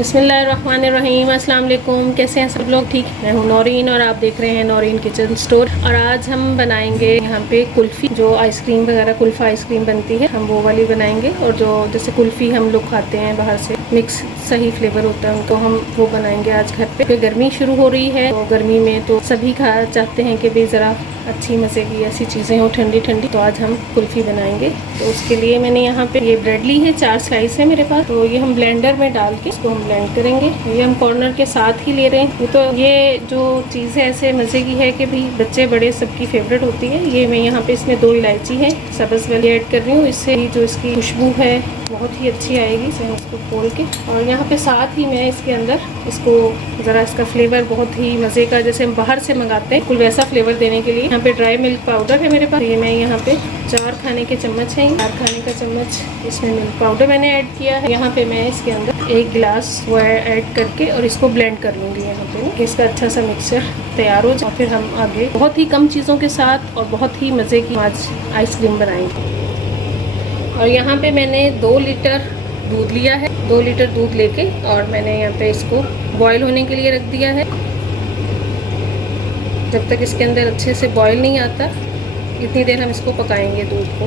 बिस्मिल्लाहिर्रहमानिर्रहीम। अस्सलाम वालेकुम। कैसे हैं सब लोग? ठीक। मैं हूँ नौरीन और आप देख रहे हैं नौरीन किचन स्टोर। और आज हम बनाएंगे यहाँ पे कुल्फ़ी, जो आइसक्रीम वगैरह कुल्फ़ा आइसक्रीम बनती है, हम वो वाली बनाएंगे। और जो जैसे कुल्फ़ी हम लोग खाते हैं बाहर से, मिक्स सही फ्लेवर होता है उनको, हम वो बनाएंगे आज घर पे। गर्मी शुरू हो रही है तो गर्मी में तो सभी चाहते हैं कि भाई ज़रा अच्छी मज़े की ऐसी चीज़ें हो ठंडी ठंडी। तो आज हम कुल्फ़ी बनाएंगे। तो उसके लिए मैंने यहाँ पे ये ब्रेड ली है, 4 स्लाइस है मेरे पास। तो ये हम ब्लेंडर में डाल के इसको हम ब्लेंड करेंगे। ये हम कॉर्नर के साथ ही ले रहे हैं। तो ये जो चीज़ है ऐसे मज़े की है कि भाई बच्चे बड़े सबकी फेवरेट होती है। ये मैं यहाँ पे इसमें 2 इलायची है सब्ज़ वाली ऐड कर रही हूँ। इससे जो इसकी खुशबू है बहुत ही अच्छी आएगी। इसे हम इसको खोल के, और यहाँ पे साथ ही मैं इसके अंदर इसको ज़रा इसका फ्लेवर बहुत ही मज़े का, जैसे हम बाहर से मंगाते हैं, कुल वैसा फ्लेवर देने के लिए यहाँ पे ड्राई मिल्क पाउडर है मेरे पास। ये मैं यहाँ पे 4 खाने के चम्मच है, 4 खाने का चम्मच इसमें मिल्क पाउडर मैंने ऐड किया है। यहाँ पे मैं इसके अंदर 1 गिलास वो ऐड करके और इसको ब्लेंड कर लूँगी यहाँ पे, कि इसका अच्छा सा मिक्सचर तैयार हो जाए। और फिर हम आगे बहुत ही कम चीज़ों के साथ और बहुत ही मज़े की आज आइसक्रीम बनाएंगे। और यहाँ पे मैंने 2 लीटर दूध लिया है। 2 लीटर दूध लेके और मैंने यहाँ पे इसको बॉईल होने के लिए रख दिया है। जब तक इसके अंदर अच्छे से बॉईल नहीं आता, इतनी देर हम इसको पकाएंगे दूध को।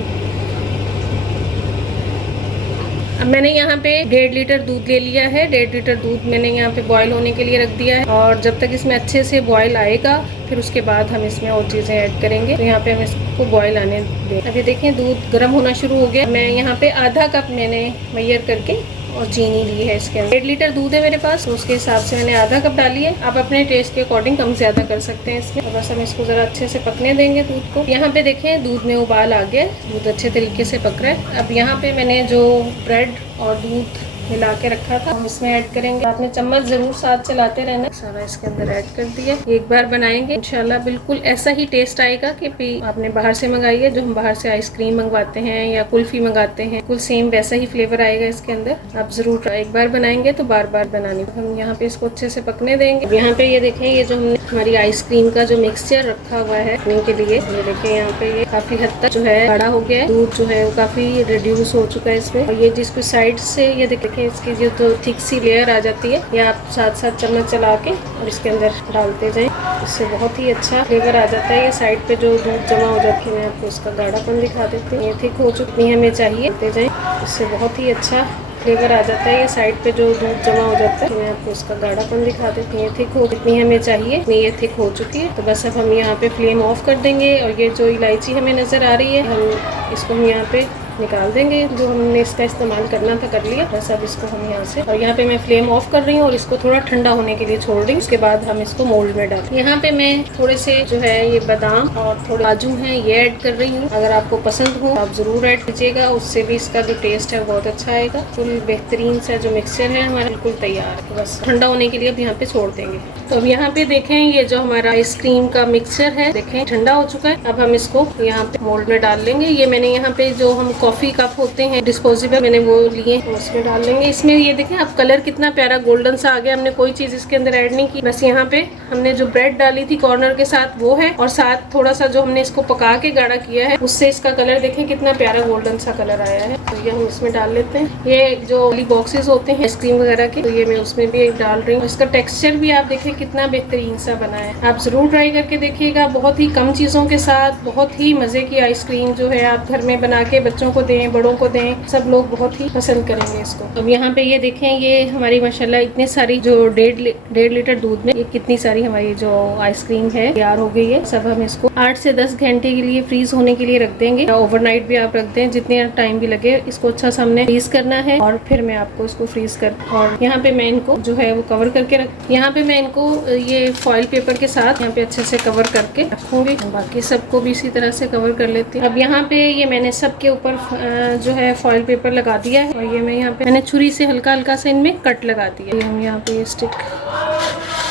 अब मैंने यहाँ पे 1.5 लीटर दूध ले लिया है। 1.5 लीटर दूध मैंने यहाँ पे बॉईल होने के लिए रख दिया है। और जब तक इसमें अच्छे से बॉईल आएगा, फिर उसके बाद हम इसमें और चीज़ें ऐड करेंगे। तो यहाँ पे हम इसको बॉईल आने दें। अभी देखें दूध गर्म होना शुरू हो गया। मैं यहाँ पे आधा कप मैंने मेजर करके और चीनी ली है इसके अंदर। 1.5 लीटर दूध है मेरे पास, तो उसके हिसाब से मैंने आधा कप डाली है। आप अपने टेस्ट के अकॉर्डिंग कम ज़्यादा कर सकते हैं इसमें। और बस हम इसको ज़रा अच्छे से पकने देंगे दूध को। यहाँ पे देखें दूध में उबाल आ गया, दूध अच्छे तरीके से पक रहा है। अब यहाँ पे मैंने जो ब्रेड और दूध मिला के रखा था, हम इसमें ऐड करेंगे। आपने चम्मच ज़रूर साथ चलाते रहना। सारा इसके अंदर ऐड कर दिया। एक बार बनाएंगे इंशाल्लाह बिल्कुल ऐसा ही टेस्ट आएगा कि भाई आपने बाहर से मंगाई है, जो हम बाहर से आइसक्रीम मंगवाते हैं या कुल्फी मंगाते हैं, बिल्कुल सेम वैसा ही फ्लेवर आएगा इसके अंदर। आप ज़रूर एक बार बनाएंगे तो बार बार बनानी। हम यहाँ पे इसको अच्छे से पकने देंगे। यहाँ पे ये देखें, ये जो हमने हमारी आइसक्रीम का जो मिक्सचर रखा हुआ है के लिए, ये देखें यहाँ पे ये काफ़ी हद तक जो है गाढ़ा हो गया है। दूध जो है वो काफ़ी रिड्यूस हो चुका है इसमें। और ये जिसको साइड से ये देखें इसकी जो तो थिक सी लेयर आ जाती है, ये आप साथ साथ चम्मच चला के और इसके अंदर डालते जाएं। इससे बहुत ही अच्छा फ्लेवर आ जाता है। ये साइड पे जो दूध जमा हो जाती है, मैं आपको इसका गाढ़ापन दिखा देती हूँ। ये थिक हो चुकी हमें चाहिए, डालते जाएं। इससे बहुत ही अच्छा फ्लेवर आ जाता है। ये साइड पे जो दूध जमा हो जाता है, मैं आपको इसका गाढ़ापन दिखा देती हूँ। ये थिक हो जितनी हमें चाहिए, ये थिक हो चुकी है। तो बस अब हम यहाँ पे फ्लेम ऑफ कर देंगे। और ये जो इलायची हमें नज़र आ रही है, हम इसको हम यहाँ पे निकाल देंगे। जो हमने इसका इस्तेमाल करना था कर लिया। बस अब इसको हम यहाँ से, और यहाँ पे मैं फ्लेम ऑफ कर रही हूँ और इसको थोड़ा ठंडा होने के लिए छोड़ रही हूँ। उसके बाद हम इसको मोल्ड में डालें। यहाँ पे मैं थोड़े से जो है ये बादाम और थोड़े काजू हैं, ये ऐड कर रही हूँ। अगर आपको पसंद हो आप ज़रूर ऐड कीजिएगा, उससे भी इसका जो टेस्ट है बहुत अच्छा आएगा। फुल बेहतरीन सा जो मिक्सचर है हमारा बिल्कुल तैयार है। बस ठंडा होने के लिए अब यहाँ पे छोड़ देंगे। तो अब यहाँ पे देखें, ये जो हमारा आइसक्रीम का मिक्सचर है देखें ठंडा हो चुका है। अब हम इसको यहाँ पे मोल्ड में डाल लेंगे। ये मैंने यहाँ पे जो हम कॉफ़ी कप होते हैं डिस्पोजेबल, मैंने वो लिए, उसमें डाल लेंगे। इसमें ये देखें अब कलर कितना प्यारा गोल्डन सा आ गया। हमने कोई चीज़ इसके अंदर ऐड नहीं की, बस यहाँ पे हमने जो ब्रेड डाली थी कॉर्नर के साथ वो है, और साथ थोड़ा सा जो हमने इसको पका के गाढ़ा किया है, उससे इसका कलर देखें कितना प्यारा गोल्डन सा कलर आया है। तो ये हम इसमें डाल लेते हैं। ये जो बॉक्सेस होते हैं आइसक्रीम वगैरह के, तो ये मैं उसमें भी डाल रही हूँ। इसका टेक्सचर भी आप देखें कितना बेहतरीन सा बना है। आप ज़रूर ट्राई करके देखिएगा। बहुत ही कम चीज़ों के साथ बहुत ही मज़े की आइसक्रीम जो है आप घर में बना के बच्चों को दें, बड़ों को दें, सब लोग बहुत ही पसंद करेंगे इसको। अब यहाँ पे ये देखें, ये हमारी माशाल्लाह इतने सारी जो 1.5 लीटर दूध में ये कितनी सारी हमारी जो आइसक्रीम है तैयार हो गई है। सब हम इसको 8 से 10 घंटे के लिए फ्रीज होने के लिए रख देंगे। ओवरनाइट भी आप रख दें, जितने टाइम भी लगे। इसको अच्छा सा हमने फ्रीज करना है और फिर मैं आपको इसको फ्रीज कर, और यहाँ पे मैं इनको जो है वो कवर करके रख, यहाँ पे मैं इनको ये फॉइल पेपर के साथ यहाँ पे अच्छे से कवर करके रखूंगी। बाकी सबको भी इसी तरह से कवर कर लेती हूँ। अब यहाँ पे ये मैंने सबके ऊपर जो है फॉइल पेपर लगा दिया है। और ये मैं यहाँ पे मैंने छुरी से हल्का हल्का से इनमें कट लगा दिया है। हम यहाँ पे ये स्टिक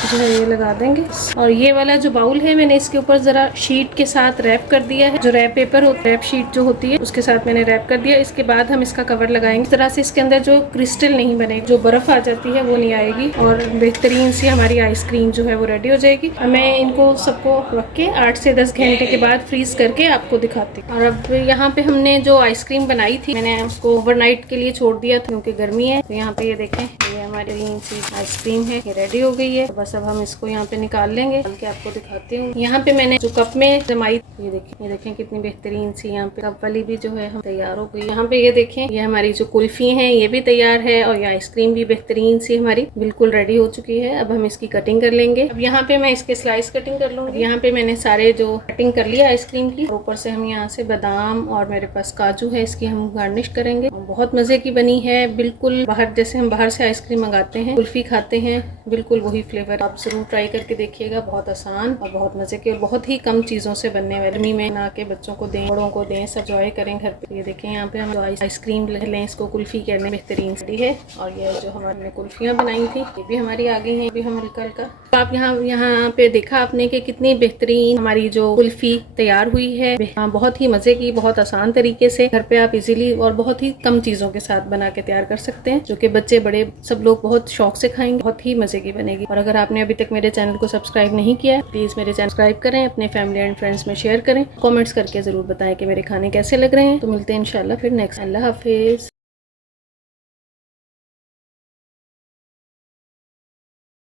जो है ये लगा देंगे। और ये वाला जो बाउल है मैंने इसके ऊपर जरा शीट के साथ रैप कर दिया है। जो रैप पेपर होता है, रैप शीट जो होती है, उसके साथ मैंने रैप कर दिया। इसके बाद हम इसका कवर लगाएंगे। इस तरह से इसके अंदर जो क्रिस्टल नहीं बनेगी, जो बर्फ आ जाती है वो नहीं आएगी, और बेहतरीन सी हमारी आइसक्रीम जो है वो रेडी हो जाएगी। अब मैं इनको सबको रख के 8 से 10 घंटे के बाद फ्रीज करके आपको दिखाती हूँ। और अब यहाँ पे हमने जो आइसक्रीम बनाई थी, मैंने उसको ओवरनाइट के लिए छोड़ दिया था क्योंकि गर्मी है। तो यहाँ पे ये देखें, ये हमारी हमारी ग्रीन सी आइसक्रीम है, ये रेडी हो गई है। बस अब हम इसको यहाँ पे निकाल लेंगे, निकाल के आपको दिखाती हूँ। यहाँ पे मैंने जो कप में जमाई, ये देखें कितनी बेहतरीन सी यहाँ पे कप वाली भी जो है हम तैयार हो गई। यहाँ पे ये देखें, ये हमारी जो कुल्फी है ये भी तैयार है और ये आइसक्रीम भी बेहतरीन सी हमारी बिल्कुल रेडी हो चुकी है। अब हम इसकी कटिंग कर लेंगे। अब यहाँ पे मैं इसके स्लाइस कटिंग कर लूंगी। यहाँ पे मैंने सारे जो कटिंग कर लिया आइसक्रीम की, ऊपर से हम यहाँ से बादाम और मेरे पास काजू है, इसकी हम गार्निश करेंगे। बहुत मजे की बनी है, बिल्कुल बाहर जैसे हम बाहर से आइसक्रीम मंगाते हैं, कुल्फी खाते हैं, बिल्कुल वही फ्लेवर। आप जरूर ट्राई करके देखिएगा, बहुत आसान और बहुत मजे की और बहुत ही कम चीजों से बनने वाली। गर्मी में बना के बच्चों को दें, बड़ों को दें, सब एंजॉय करें घर पे। ये देखें यहाँ पे हम जो आइसक्रीम लें, इसको कुल्फी कहने बेहतरीन सी है। और ये जो हमारे कुल्फियाँ बनाई थी ये भी हमारी आ गई हैं, भी हम हल्का हल्का। तो आप यहाँ पे देखा आपने कि कितनी बेहतरीन हमारी जो कुल्फी तैयार हुई है, बहुत ही मजे की, बहुत आसान तरीके से घर पे आप इजीली और बहुत ही कम चीजों के साथ बना के तैयार कर सकते हैं, जो कि बच्चे बड़े सब लोग बहुत शौक से खाएंगे, बहुत ही मजे की बनेगी। और अगर आपने अभी तक मेरे चैनल को सब्सक्राइब नहीं किया है, प्लीज मेरे चैनल सब्सक्राइब करें, अपने फैमिली एंड फ्रेंड्स में शेयर करें, कमेंट्स करके जरूर बताएं कि मेरे खाने कैसे लग रहे हैं। तो मिलते हैं इंशाल्लाह फिर नेक्स्ट। अल्लाह हाफिज।